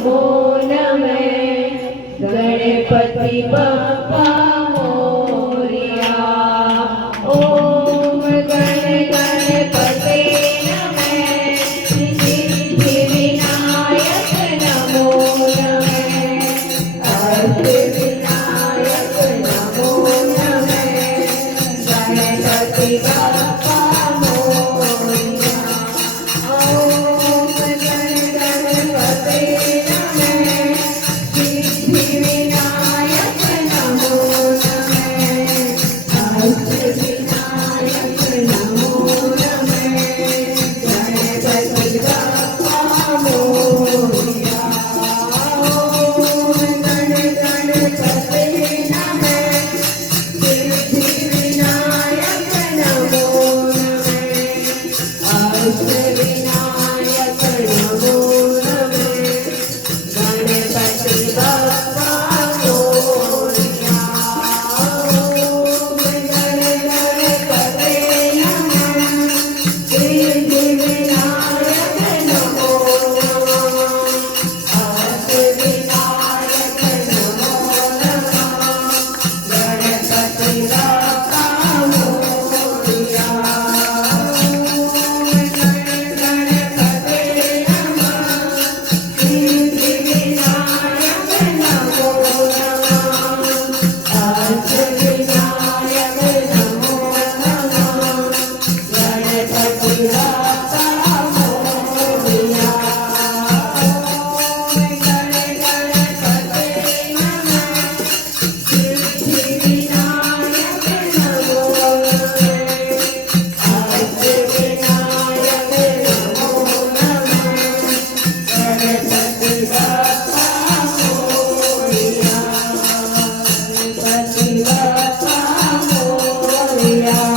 नमो नमः। गणपति बप्पा मोरया। ओम गणपते नमः। सिद्धिविनायक नमो नमः। अष्टविनायक नमो नमः। गणपति बप्पा मोरया। ओम गणपते नमः। सिद्धिविनायक नमो नमः। अष्टविनायक नमो नमः। गणपति बप्पा मोरया। ओम गणपते नमः। सिद्धिविनायक नमो नमः। अष्टविनायक नमो नमः। गणपति बप्पा मोरया। ओम गणपते नमः। सिद्धिविनायक नमो नमः। अष्टविनायक नमो नमः। गणपति बप्पा मोरया।